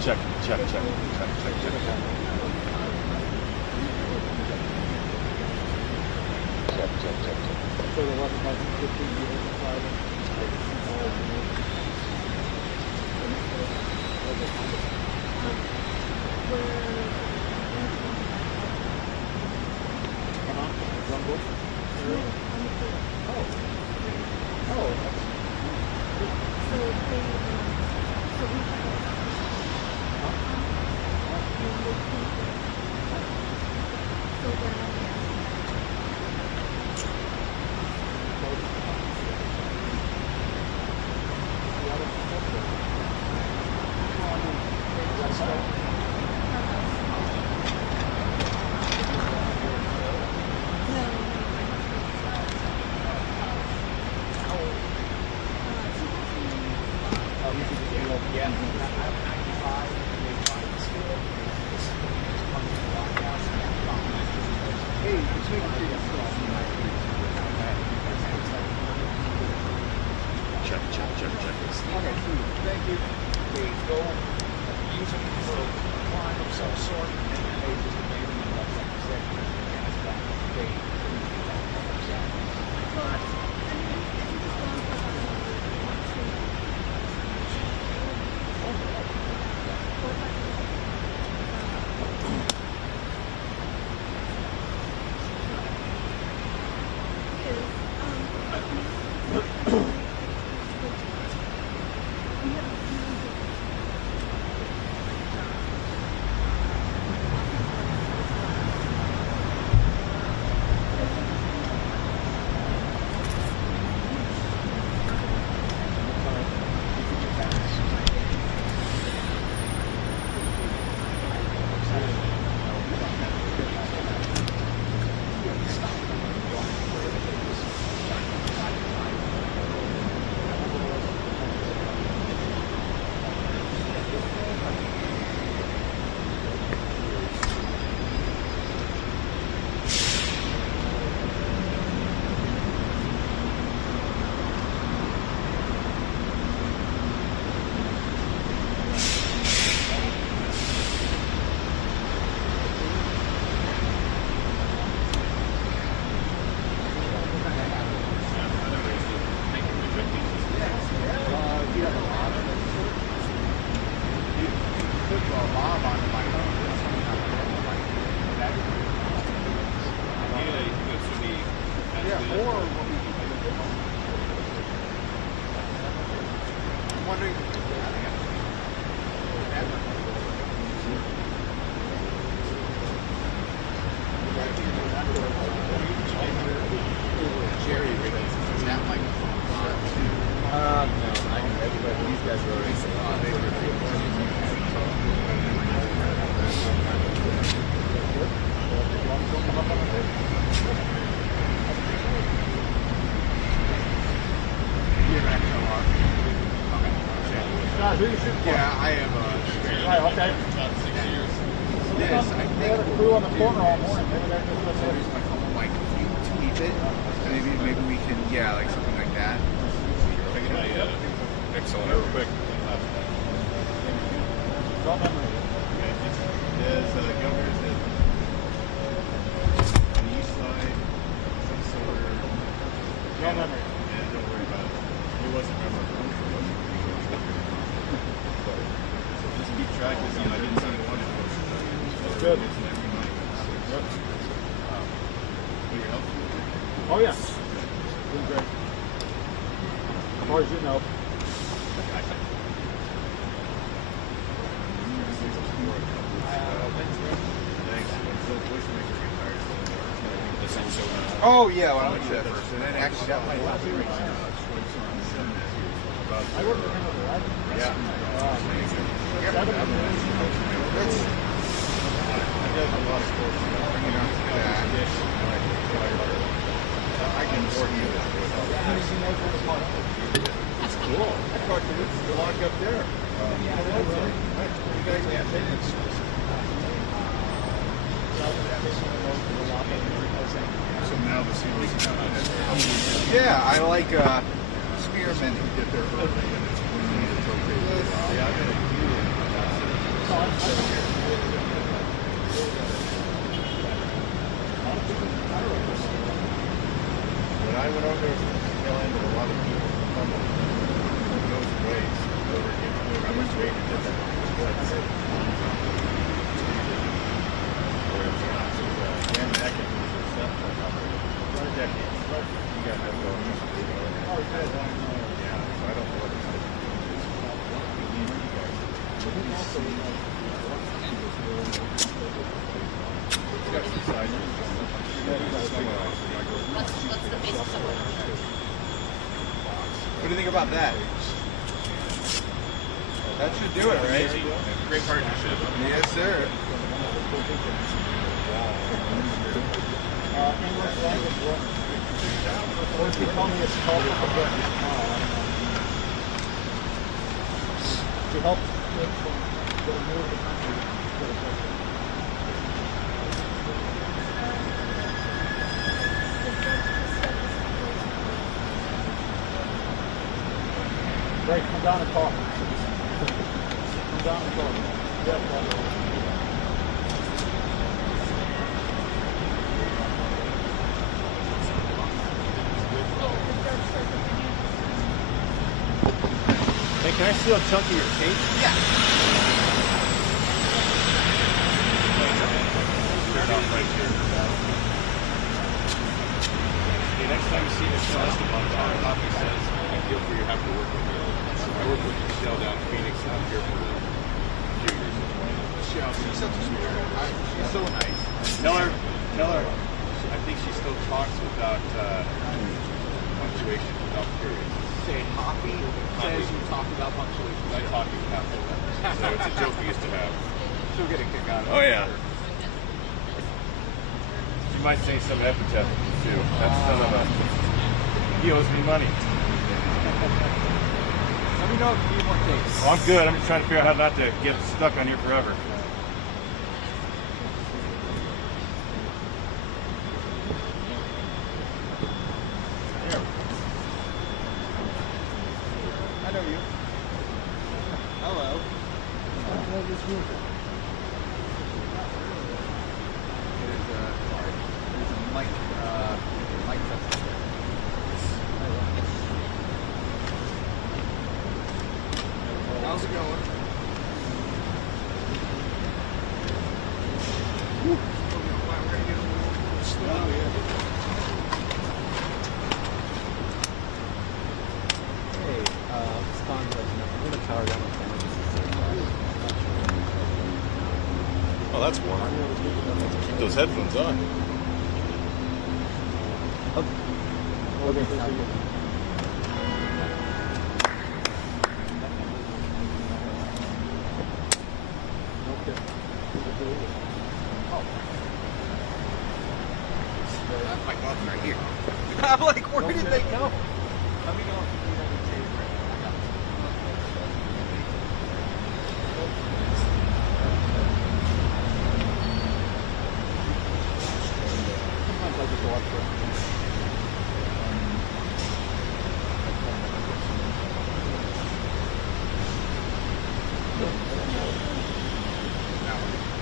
Check, check, check, check, check, check. Check, check, check, check. So the 11,015 Check, check, check, check. Okay, thank you. They go use them for a crime of some sort, and then they just abandon them like something said, and it's back. Yeah, I have Right, okay. about 6 years. They Yes, I had think a crew on the corner all morning. Maybe they're just maybe my phone mic tweet it. Maybe we can, yeah, like something like that. Taking my Excel real quick. Don't remember. There's Governor's on the east side, some sort of. Don't remember. Yeah, don't worry about it. It wasn't memorable. Just keep track of them. I didn't see one of those. Good. Every month. Yep. Your health? Oh, yeah. Doing great. As far as you know. Oh yeah, why don't we do that first? And then actually that might help. I work for him over, right? Yeah. Bring it on to that. I can work you this. That's cool. I parked the lock up there. You guys have minutes. So now the series is coming. Yeah, I like spearmint. Get there early and it's okay. Yeah, What do you think about that? That should do it, right? Great partnership. Yes, sir. English language, what if you tell me it's called to help kids from the new the country. Right, come down and talk. Come down and talk. Yeah, Hey, can I steal a chunk of your cake? Start off right here. Okay, next time you see this Esteban copy says, I feel for you have to work with me. I worked with Michelle down in Phoenix and I'm here for a few years. Michelle, she's such a sweetheart. She's so nice. Tell her, I think she still talks without punctuation, without periods. say Hoppy says you talk about punctuation. I talk to capital letters. So it's a joke we used to have. She'll get a kick out of it. Oh yeah. You might say some epithet too. That's son of a. He owes me money. Let me know if you need more cakes. Well, I'm good. I'm just trying to figure out how not to get stuck on here forever. I know you. Hello. There's a mic festival. How's it going? Oh, that's warm. Keep those headphones on. My gloves are here. I'm like, where did they go? Let me know. Sometimes I just watch it.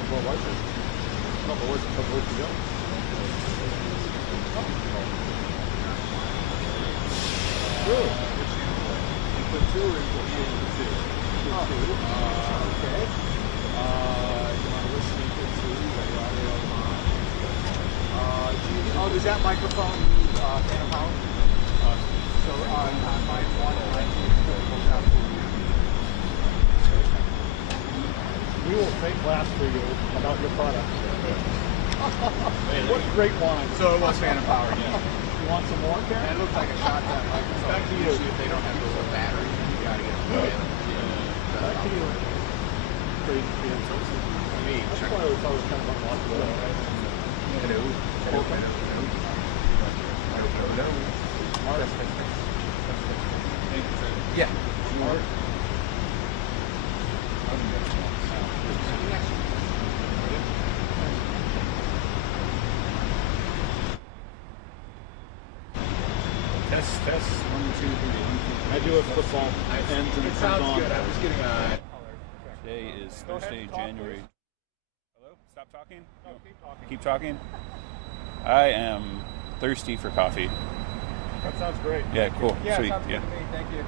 What was it? No, but where's the go? Really? You put two or you put two? Two. Okay. You want to listen to two? You got your audio on. Does that microphone use phantom power? So on my one, I goes out to you. We will take class for you about your product. What great wine. So it was phantom power, yeah. You want some more, Karen? And it looks like a shotgun microphone. Back to you. Usually if they don't have those little batteries, you gotta get them in. Back to you. Crazy being so simple. Me, That's check. why I was always kind of unwatchable. Hello. Smart. Yeah. Smart. Test. 1, 2, 3. I do a football. Ends and It sounds good. I was getting a... Today is Thursday, January. Hello? Stop talking? No, keep talking. Keep talking? I am thirsty for coffee. That sounds great. Yeah, cool. Yeah, Sweet. sounds Yeah. good to me. Thank you.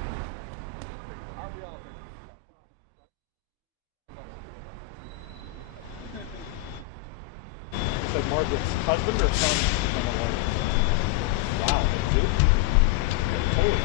It's husband or son from a lawyer. Wow, dude. Totally.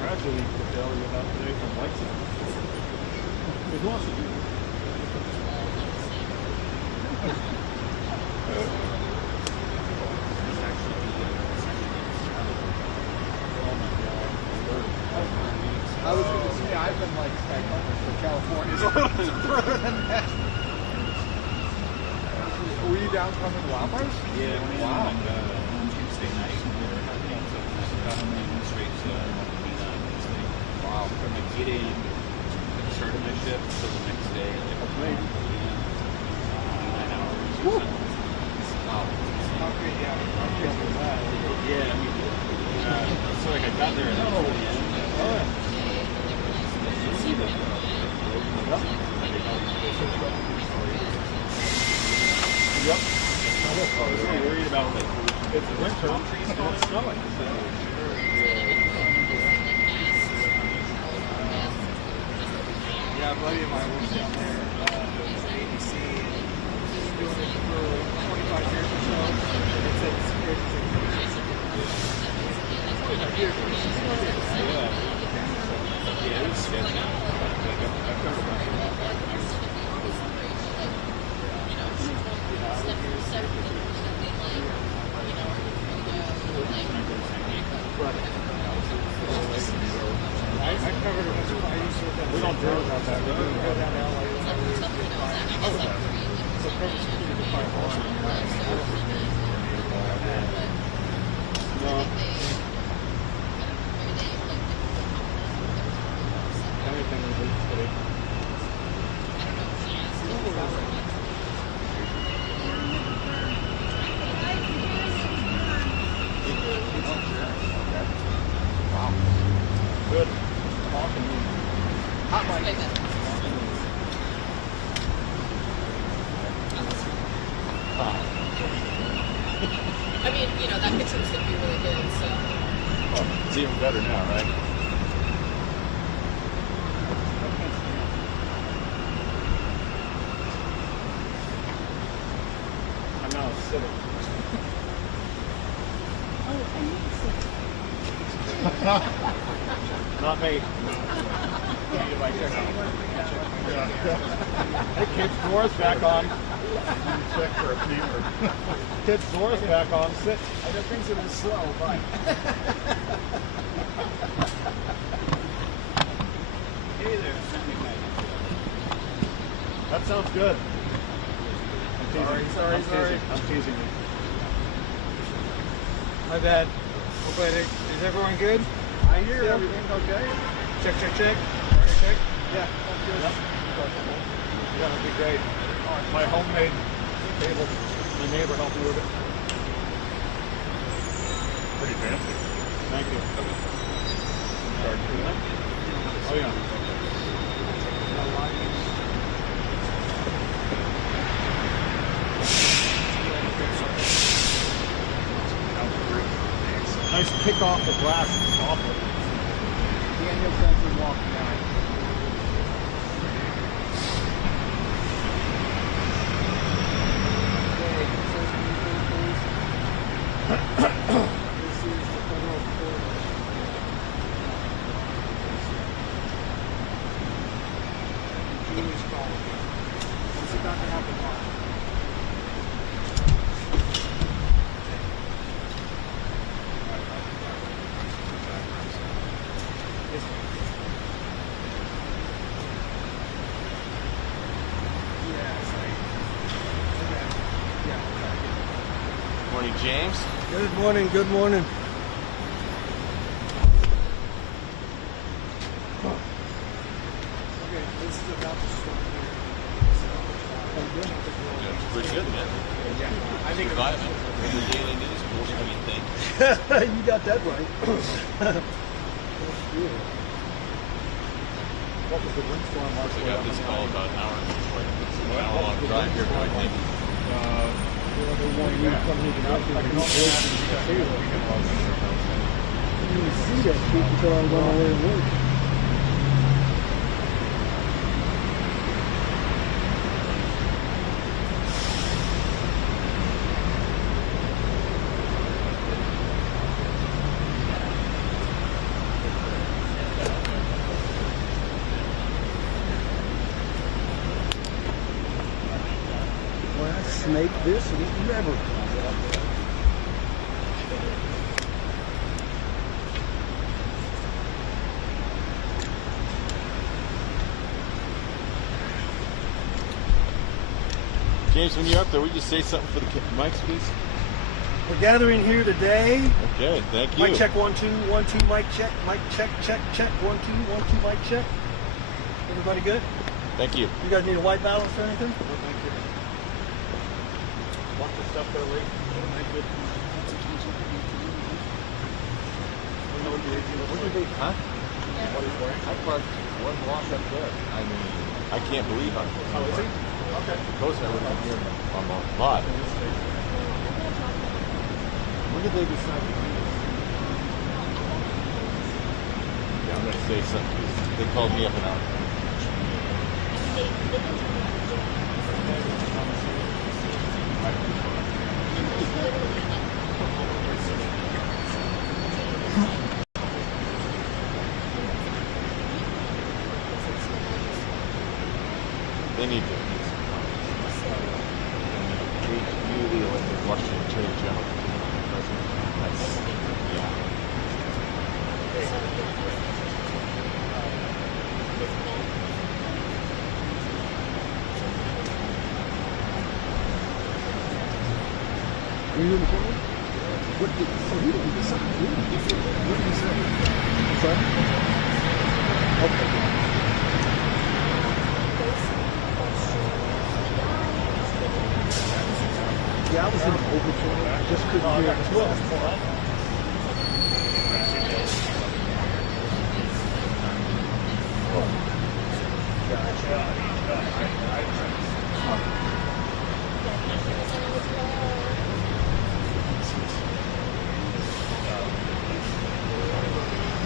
Gradually, the failure about today from Lexington. Who wants to do this? I was going to say, I've been like psychotic for California. So further than that. Were you down coming Wildfires? Yeah, Wow. on Tuesday night. Wow. From the get in, started my shift till the next day. Like 9 hours. Woo. Wow. Okay, yeah. Yeah, I mean, so like I got there and I was really in. See the Yep. I was really worried about like It's winter and it's snowing. Yeah, a buddy of mine works down there. He's an ABC. He's been doing it for 25 years or so. It said it's crazy. 25 years. Yeah, it was sketchy. Like I've covered a bunch of I covered a bunch of fires with them. We don't do about that. We go down to LA whenever we get fire. So cover security to fire also. No. Everything was today. Wow. Good. Talking. Hot mic. I mean, you know, that kitchen's gonna be really good, so. Well, it's even better now, right? I'm now a civic. Not me. Hey, kids, doors back on. Check for a fever. Kids, doors back on. Sit. I know things have been slow, but. Hey there. That sounds good. I'm teasing. Sorry. I'm teasing you. My bad. Is everyone good? I hear everything's okay. Check. Check. Yeah, that's good. Yep. Yeah, that'd be great. My homemade table. My neighbor helped me with it. Pretty fancy. Thank you. Oh yeah. Nice kick off the glass. It's awful. Daniel Benson walking out. This is the federal court. Jewish college. What's about to happen now? Morning, James. Good morning, good morning. Okay, this It's pretty good, man. I think Surviving. In the daily news, more than you think. You got that right. That's good. What was the windstorm like? I got this call about an hour before. It's an hour-long drive here, but I think. They want you to come here to work and do work and you got here. I didn't see that kid until I was on my way to work. When I snake this, it never comes out. James, when you're up there, would you say something for the mics, please? We're gathering here today. Okay, thank you. Mic check 1 2 1 2 mic check 1 2 1 2 mic check. Everybody good? Thank you. You guys need a white balance or anything? Bunch of stuff there, Lee. What do they, huh? I parked one block up there. I mean, I can't believe I'm. Oh, is he? Okay. Supposed I would have been here on the lot. When did they decide to do this? Yeah, I'm going to say something. They called me up an hour. They need to. You, the elected Washington Attorney General, President. That's, yeah. Are you in the phone? What did so he didn't decide? What did he say? Sorry? Okay. Yeah, I was in the overflow. I just couldn't hear it as well.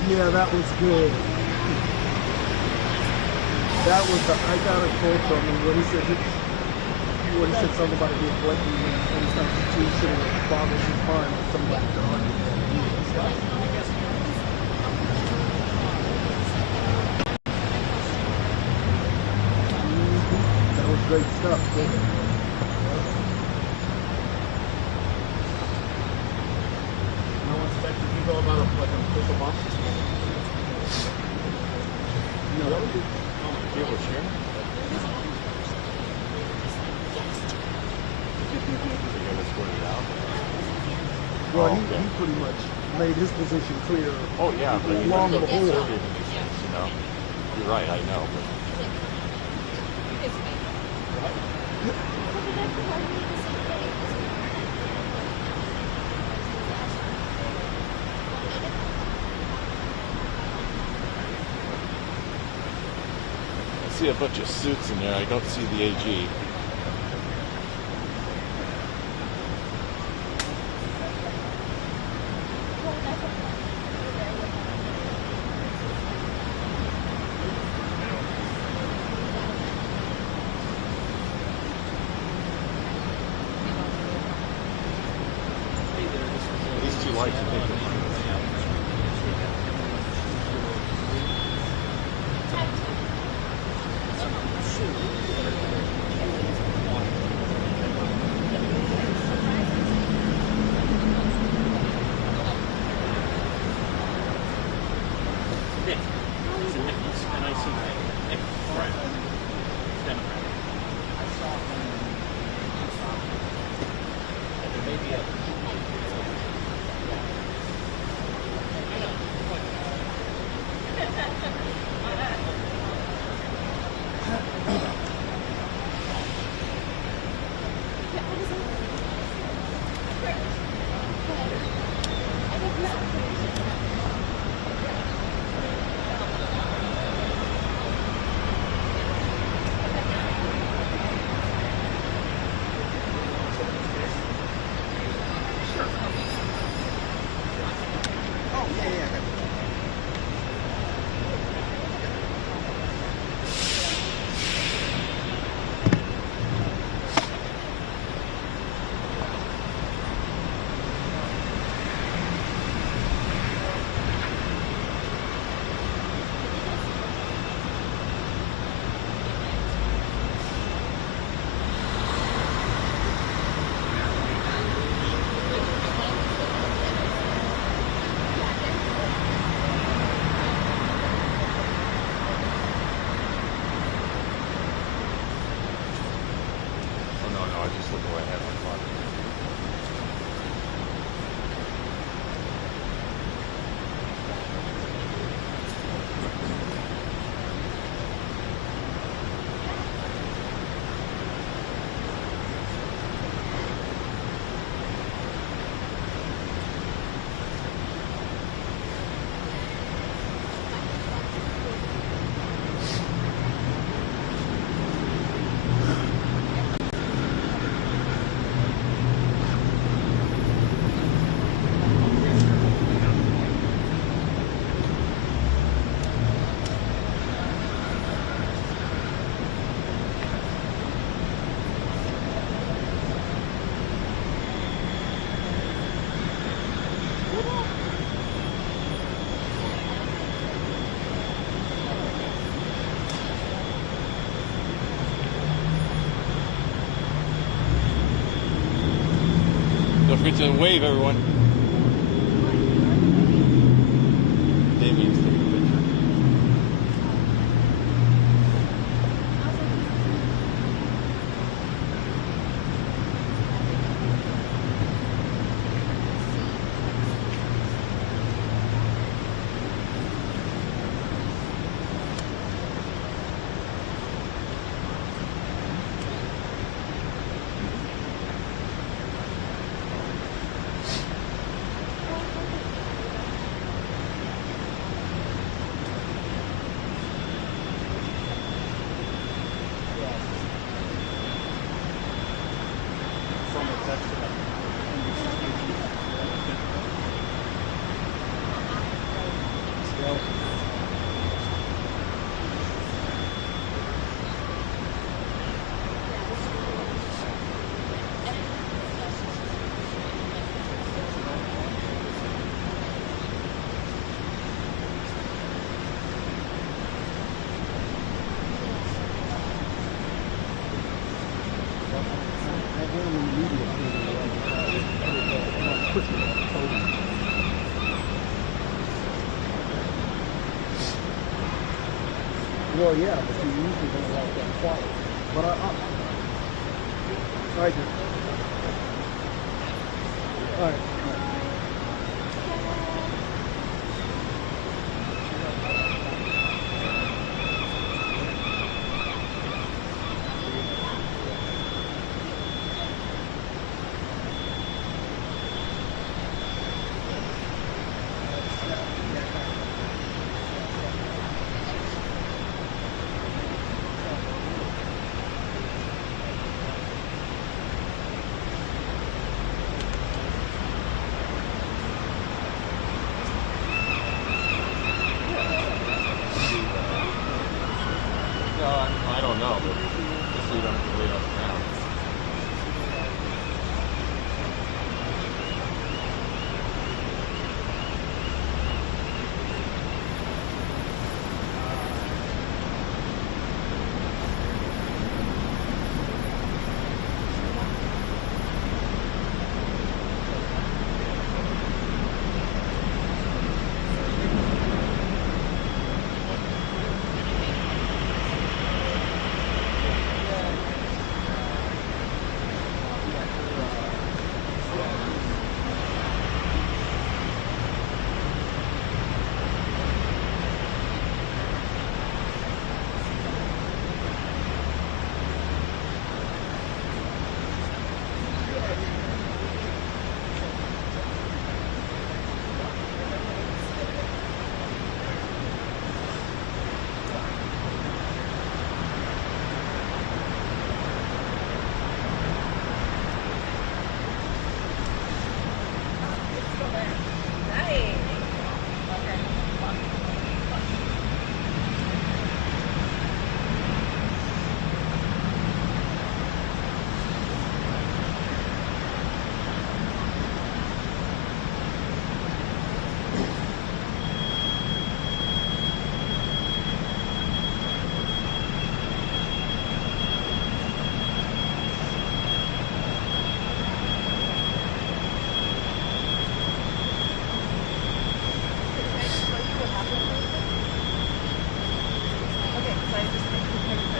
Yeah, that was good. That was the, I got a quote from him when he said something about being blatant and the Constitution bothers his mind with somebody to argue that. That was great stuff. No inspector, you know about like an official box? No, that was good. You were sharing? They're going to sort it out. Well, Oh, he okay. pretty much made his position clear. Oh, yeah, but I mean, Long that's before. conservative in these things, you know? You're right, I know, but. I see a bunch of suits in there. I don't see the AG. These two lights are big. forget to wave, everyone. Damien's taking a picture. Well, yeah, but you usually don't like that quiet. But all right, then. All right. I don't know, but just so you don't have to wait up and down.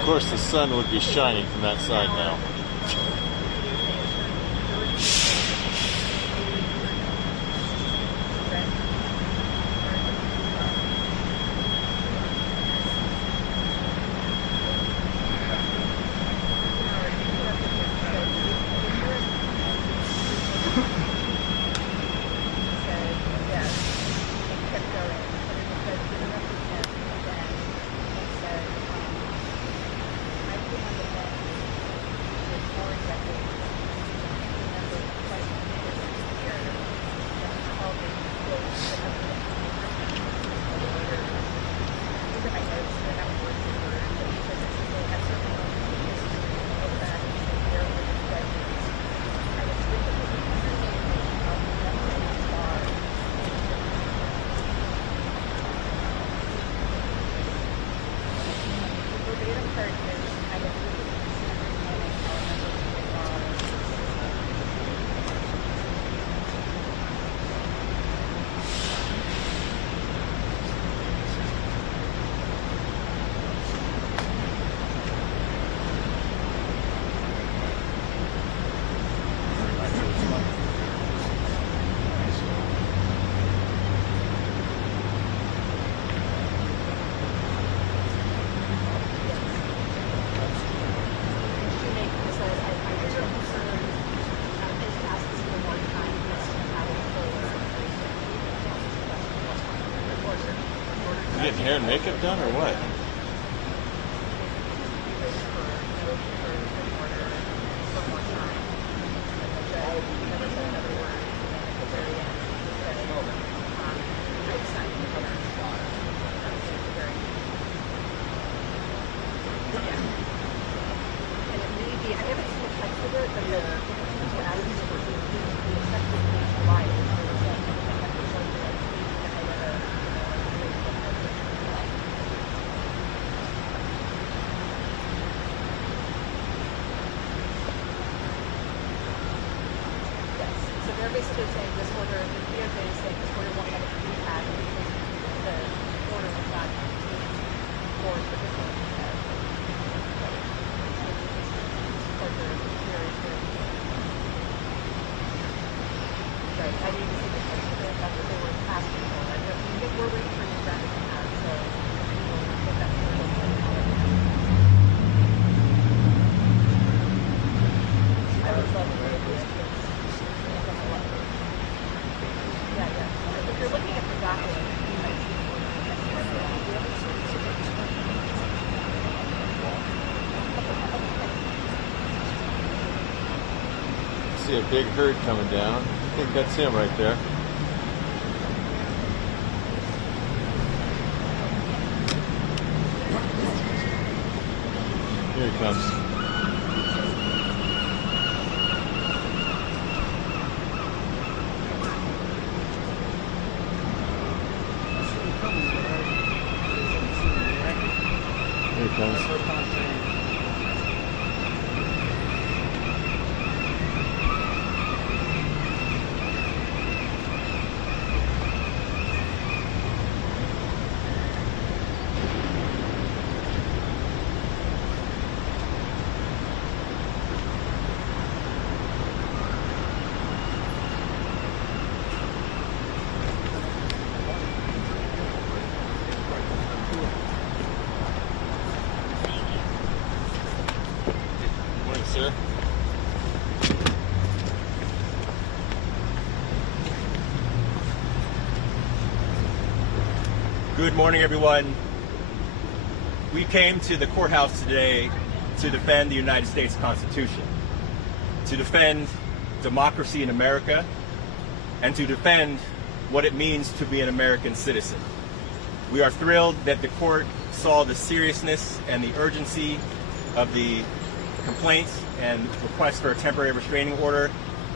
Of course, the sun would be shining from that side now. getting hair and makeup done or what? So they're basically saying this order, the DOJ is saying this order won't have an impact because the order was not enforced for this one. Right, I need to see the text of it. That's what they were asking for. Right? We're waiting for you guys to come out, so we'll get that I would love to read this. If you're looking at the document, you might see See a big herd coming down. I think that's him right there. Here he comes. Here he comes. Morning, sir. Good morning, everyone. We came to the courthouse today to defend the United States Constitution, to defend democracy in America, and to defend what it means to be an American citizen. We are thrilled that the court saw the seriousness and the urgency of the complaints and requests for a temporary restraining order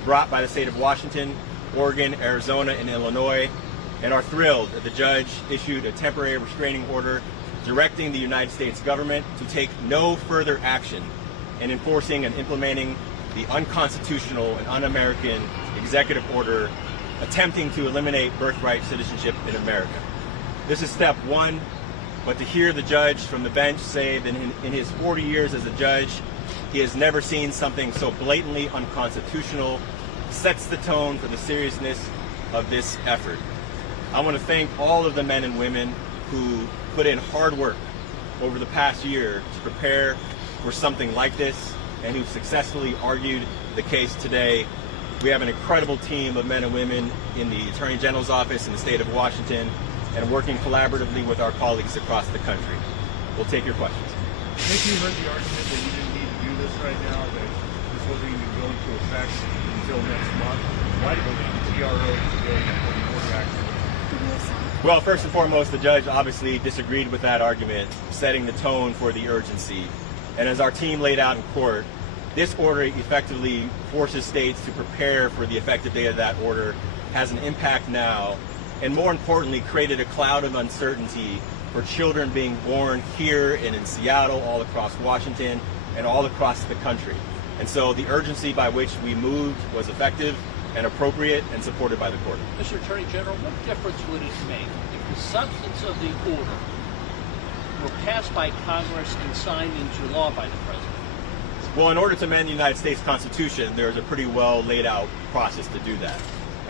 brought by the state of Washington, Oregon, Arizona, and Illinois, and are thrilled that the judge issued a temporary restraining order directing the United States government to take no further action in enforcing and implementing the unconstitutional and un-American executive order attempting to eliminate birthright citizenship in America. This is step one, but to hear the judge from the bench say that in his 40 years as a judge, he has never seen something so blatantly unconstitutional sets the tone for the seriousness of this effort. I want to thank all of the men and women who put in hard work over the past year to prepare for something like this and who successfully argued the case today. We have an incredible team of men and women in the Attorney General's office in the state of Washington and working collaboratively with our colleagues across the country. We'll take your questions. Nick, you heard the argument that you didn't need to do this right now, that this wasn't even going to effect until next month. Why did the TRO go for order action? Well, first and foremost, the judge obviously disagreed with that argument, setting the tone for the urgency. And as our team laid out in court, this order effectively forces states to prepare for the effective date of that order, has an impact now, and more importantly, created a cloud of uncertainty for children being born here and in Seattle, all across Washington, and all across the country. And so the urgency by which we moved was effective and appropriate and supported by the court. Mr. Attorney General, what difference would it make if the substance of the order were passed by Congress and signed into law by the President? Well, in order to amend the United States Constitution, there's a pretty well laid out process to do that.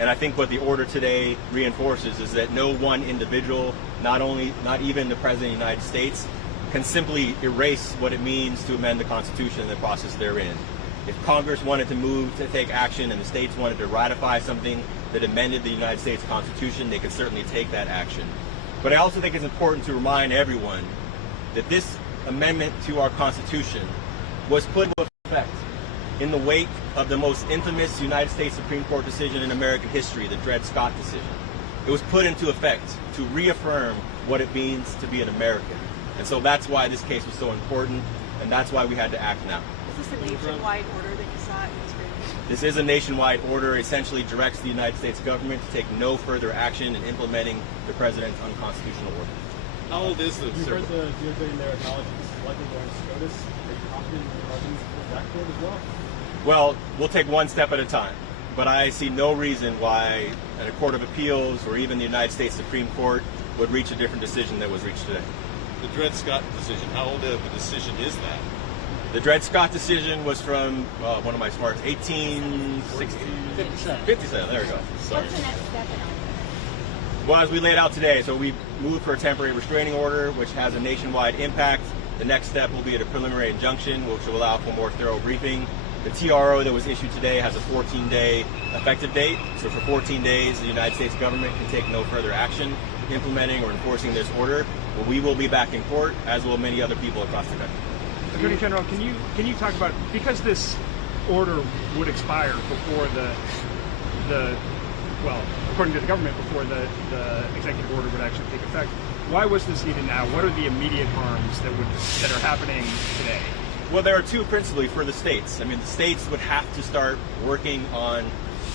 And I think what the order today reinforces is that no one individual, not even the President of the United States, can simply erase what it means to amend the Constitution and the process therein. If Congress wanted to move to take action and the states wanted to ratify something that amended the United States Constitution, they could certainly take that action. But I also think it's important to remind everyone that this amendment to our Constitution was put into effect in the wake of the most infamous United States Supreme Court decision in American history, the Dred Scott decision. It was put into effect to reaffirm what it means to be an American. And so that's why this case was so important, and that's why we had to act now. Is this a nationwide order that you saw administratively? This is a nationwide order, essentially directs the United States government to take no further action in implementing the president's unconstitutional order. How old is the You've heard server? the DOJ in there acknowledge this is likely going to SCOTUS. Are you confident in the arguments for that court as well? Well, we'll take one step at a time, but I see no reason why a court of appeals or even the United States Supreme Court would reach a different decision that was reached today. The Dred Scott decision, how old of a decision is that? The Dred Scott decision was from, one of my smarts, 1860. 57. 57, there we go. Sorry. What's the next step in all this? Well, as we laid out today, so we moved for a temporary restraining order, which has a nationwide impact. The next step will be a preliminary injunction, which will allow for more thorough briefing. The TRO that was issued today has a 14-day effective date. So for 14 days, the United States government can take no further action implementing or enforcing this order. But we will be back in court, as will many other people across the country. Attorney General, can you talk about, because this order would expire before well, according to the government, before the executive order would actually take effect, why was this needed now? What are the immediate harms that are happening today? Well, there are two principally for the states. I mean, the states would have to start working on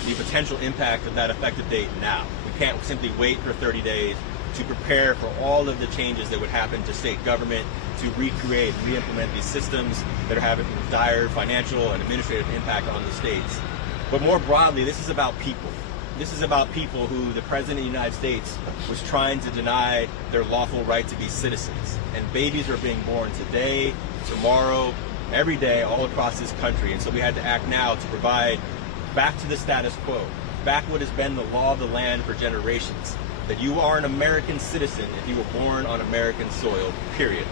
the potential impact of that effective date now. We can't simply wait for 30 days to prepare for all of the changes that would happen to state government to recreate, re-implement these systems that are having dire financial and administrative impact on the states. But more broadly, this is about people. This is about people who the President of the United States was trying to deny their lawful right to be citizens. And babies are being born today, tomorrow, every day, all across this country. And so we had to act now to provide back to the status quo, back what has been the law of the land for generations, that you are an American citizen if you were born on American soil, period.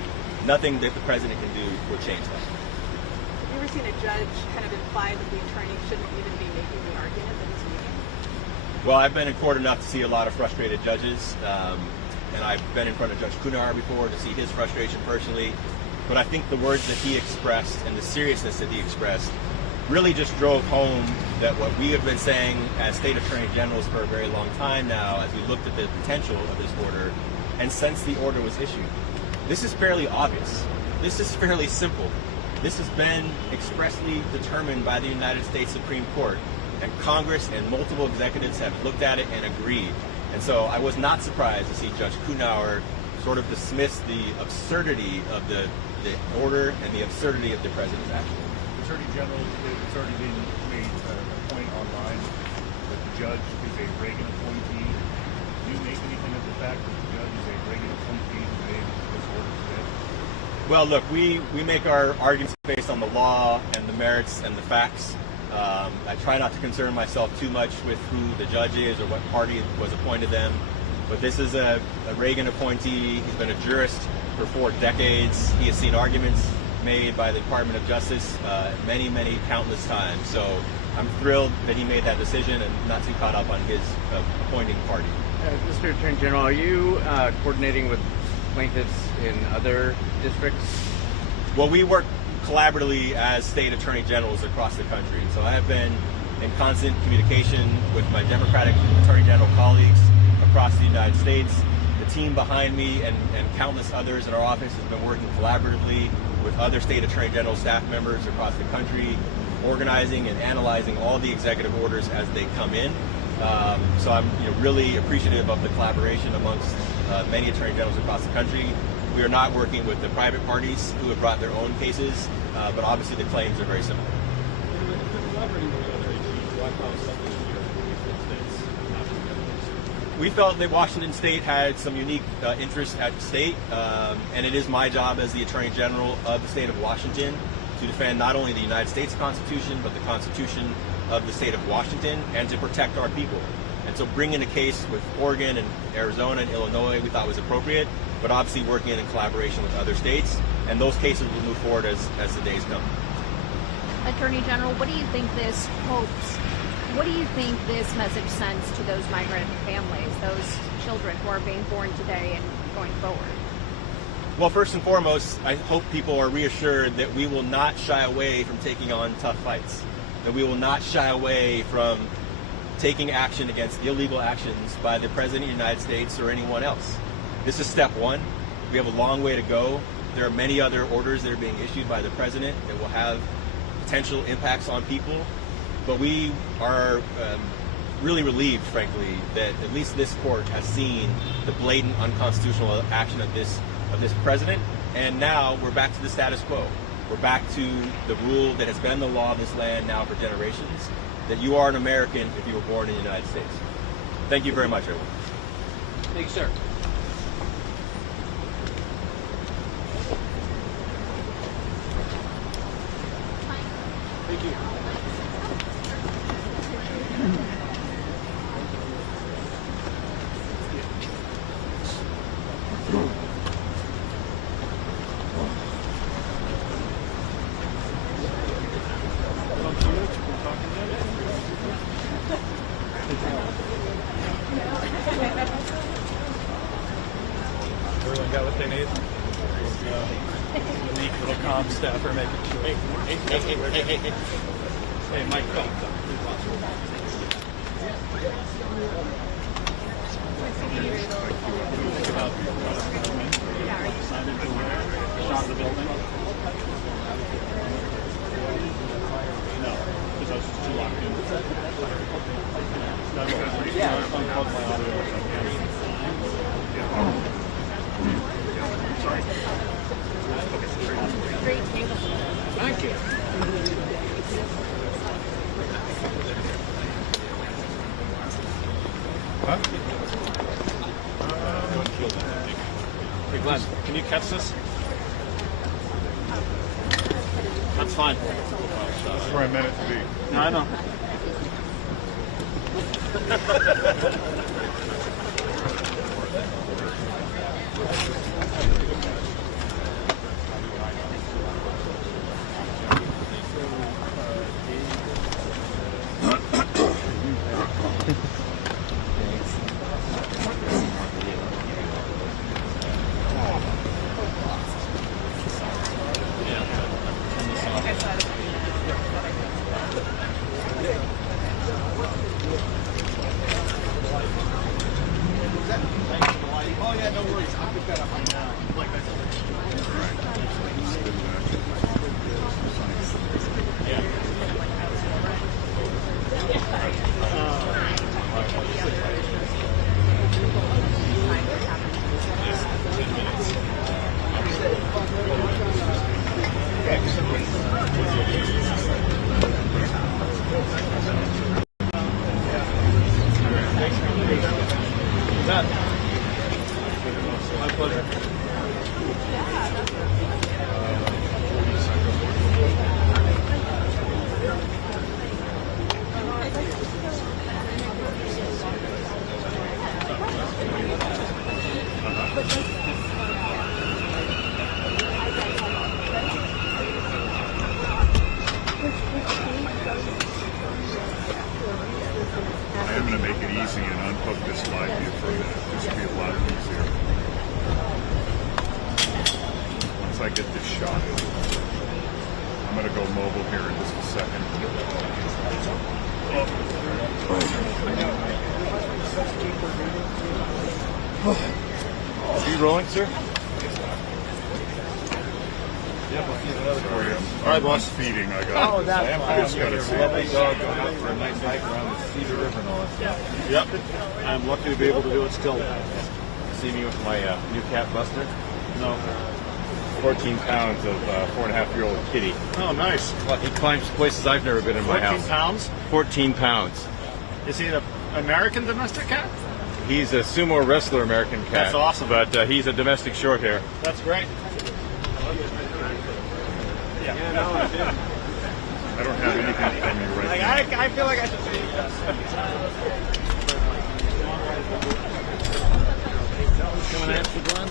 Nothing that the President can do will change that. Have you ever seen a judge kind of imply that the attorney shouldn't even be making the argument that he's making? Well, I've been in court enough to see a lot of frustrated judges, and I've been in front of Judge Kunar before to see his frustration personally. But I think the words that he expressed and the seriousness that he expressed really just drove home that what we have been saying as state attorney generals for a very long time now, as we looked at the potential of this order, and since the order was issued. This is fairly obvious. This is fairly simple. This has been expressly determined by the United States Supreme Court, and Congress and multiple executives have looked at it and agreed. And so I was not surprised to see Judge Kunar sort of dismiss the absurdity of the order and the absurdity of the President's action. Attorney General, it's already been made a point online that the judge is a Reagan appointee. Do you make anything of the fact that the judge is a Reagan appointee who made this order today? Well, look, we make our arguments based on the law and the merits and the facts. I try not to concern myself too much with who the judge is or what party was appointed them. But this is a Reagan appointee. He's been a jurist for 4 decades. He has seen arguments made by the Department of Justice many, countless times. So I'm thrilled that he made that decision and not too caught up on his appointing party. Mr. Attorney General, are you coordinating with plaintiffs in other districts? Well, we work collaboratively as state attorney generals across the country. So I have been in constant communication with my Democratic attorney general colleagues across the United States. The team behind me and countless others in our office has been working collaboratively with other state attorney general staff members across the country, organizing and analyzing all the executive orders as they come in. So I'm really appreciative of the collaboration amongst many attorney generals across the country. We are not working with the private parties who have brought their own cases, but obviously the claims are very similar. We felt that Washington State had some unique interests at stake, and it is my job as the Attorney General of the state of Washington to defend not only the United States Constitution, but the Constitution of the state of Washington, and to protect our people. And so bringing a case with Oregon and Arizona and Illinois we thought was appropriate, but obviously working in collaboration with other states, and those cases will move forward as the days come. Attorney General, what do you think this hopes? What do you think this message sends to those migrant families, those children who are being born today and going forward? Well, first and foremost, I hope people are reassured that we will not shy away from taking on tough fights, that we will not shy away from taking action against illegal actions by the President of the United States or anyone else. This is step one. We have a long way to go. There are many other orders that are being issued by the President that will have potential impacts on people, but we are really relieved, frankly, that at least this court has seen the blatant unconstitutional action of this president, and now we're back to the status quo. We're back to the rule that has been the law of this land now for generations, that you are an American if you were born in the United States. Thank you very much, everyone. Thank you, sir. Thank you. Everyone got what they need? Unique little comm staffer making sure. Hey, Mike, come. Shot of the building? No, because I was too locked in. Yeah. Unplugged my audio or something. Sorry. Thank you. Huh? Hey, Glenn, can you catch this? That's fine. That's where I meant it to be. No, I know. My pleasure. I am going to make it easy and unhook this live view for a minute. This will be a lot easier. Once I get this shot, I'm going to go mobile here in just a second. Are you rolling, sir? Sorry, All right, boss. I'm feeding. I got. I just got to see. Lovely dog going out for a nice hike around the Cedar River and all that stuff. Yep. I'm lucky to be able to do it still. See me with my new cat, Buster? No. 14 pounds of 4.5-year-old kitty. Oh, nice. He climbs places I've never been in my 14 house. pounds? 14 pounds. Is he an American domestic cat? He's a sumo wrestler American cat. That's awesome. But he's a domestic short hair. That's great. Yeah. I don't have anything from you right now. I feel like I should see you. Coming at you, Glenn.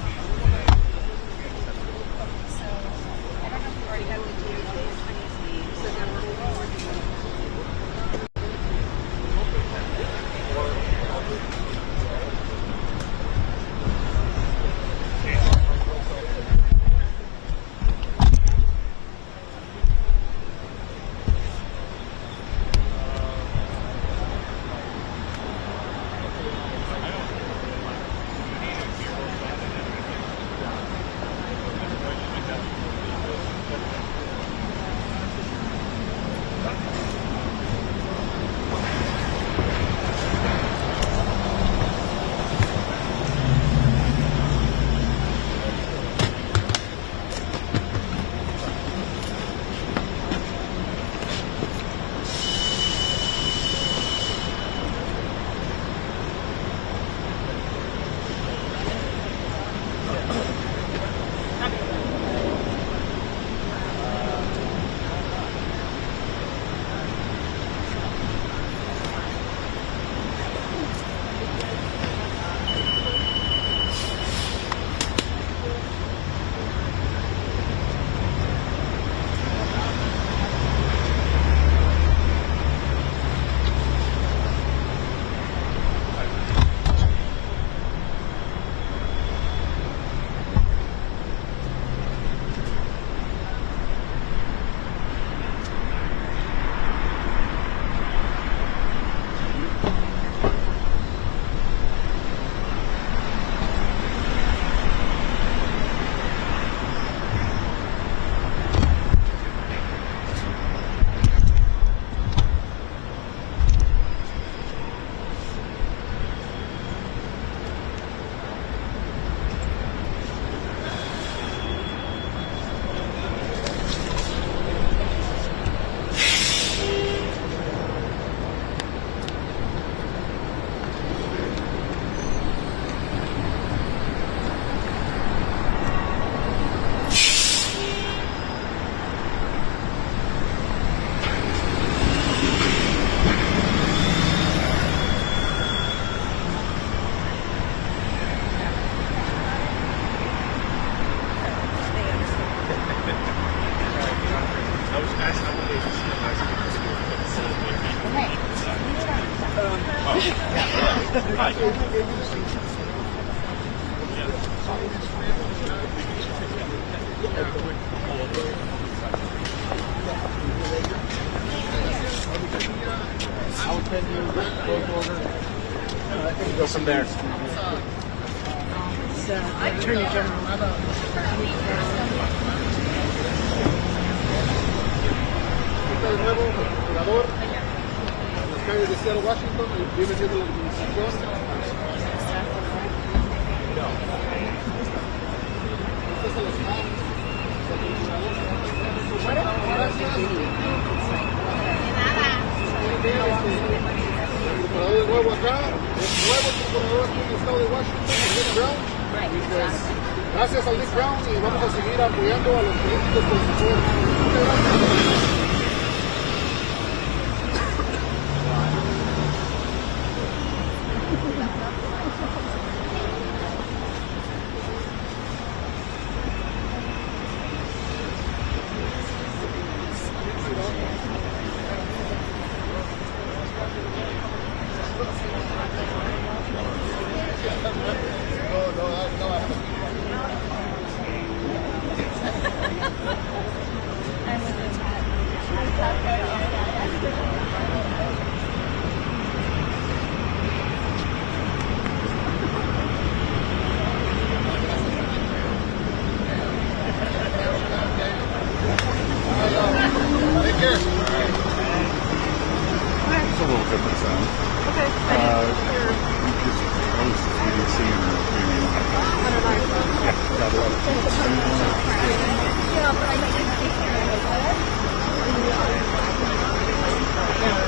I'll send you the close order. Go from there. Attorney General. Este de nuevo, el procurador, en las calles de Seattle, Washington, y viene siendo la administración. Este es el stand el procurador de nuevo acá, el nuevo procurador aquí en el estado de Washington, el Nick Brown. Y pues, gracias al Nick Brown y vamos a seguir apoyando a los políticos por su fuerza. Muchas gracias. It's a little different sound. Okay. Yeah,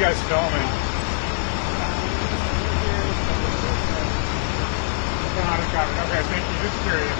you guys filming? Got it. Okay, thank you. Just curious.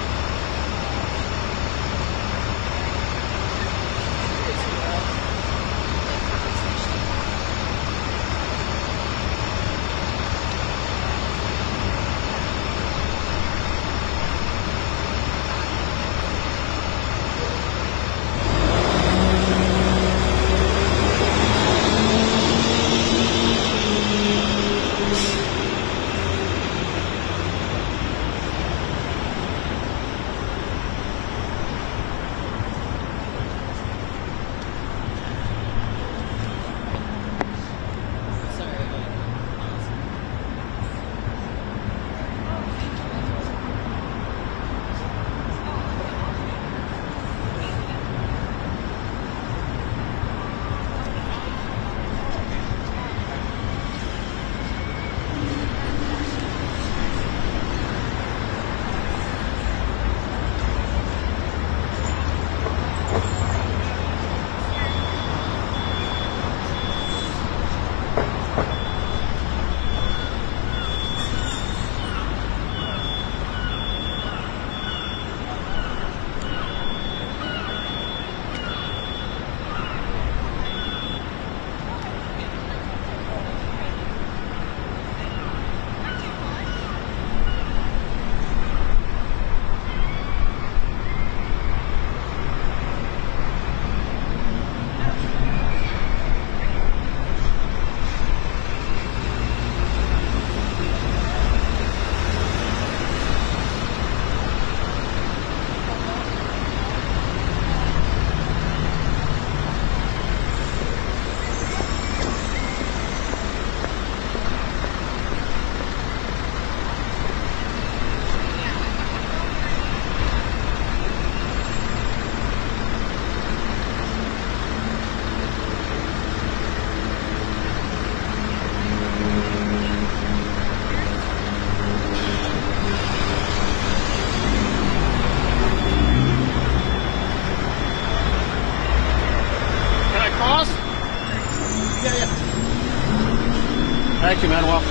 Thank you, Manuel.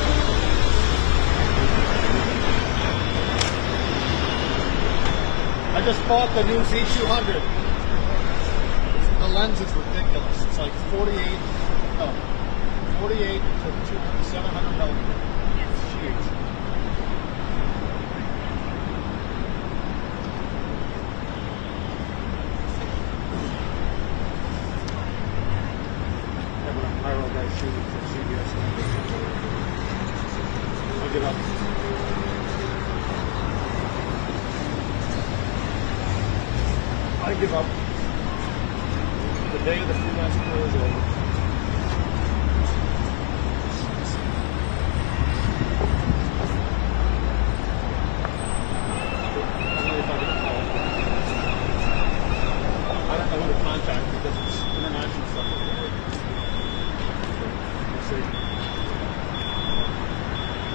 I just bought the new Z200. The lens is ridiculous. It's like 48 to 700 millimeter. It's huge. Yeah, but I'm Pyro guy shooting for CBS. I'll give up. I give up. The day of the freelance career is over. Only if I get a call. I don't know who to contact because it's international stuff. We'll see.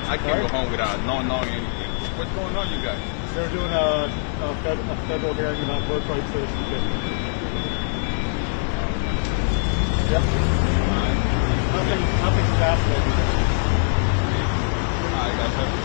I can't go home without not knowing anything. What's going on, you guys? They're doing a federal hearing about birthright citizenship. Yep. Nothing's fast yet. I got something.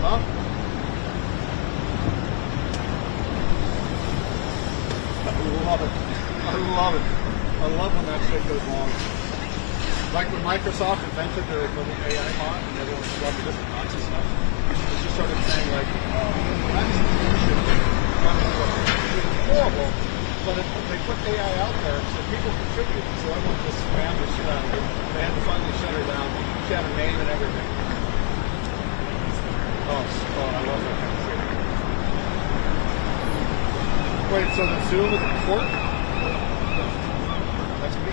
Huh? I love it. I love it. I love when that shit goes wrong. Like when Microsoft invented their little AI bot and everyone loved this Nazi stuff. She just started saying like, it's horrible, but they put AI out there, so people contribute, so everyone just spammed the shit out of it. They had to finally shut her down. She had her name and everything. Oh, I love that kind of shit. Wait, so the Zoom is in court? That's me.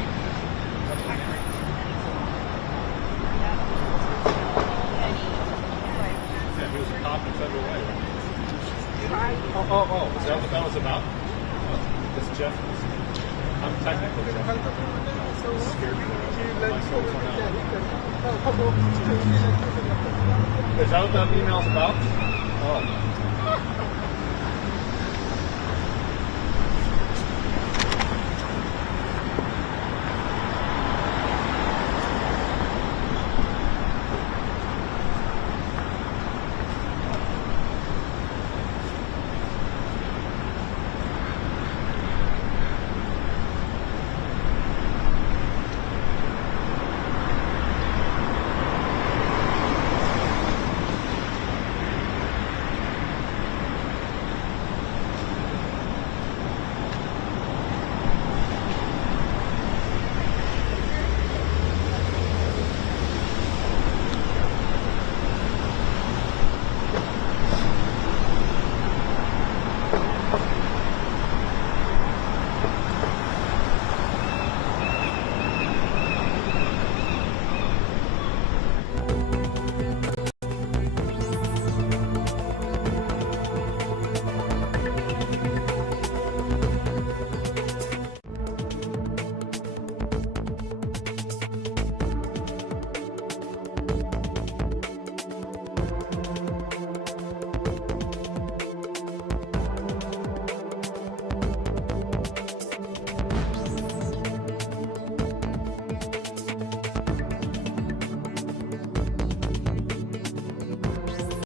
Yeah, he was a cop in federal way. Oh, is that what that was about? This Jeff was, I'm technically scared me there. My phone went out. Is that what that email's about? Oh.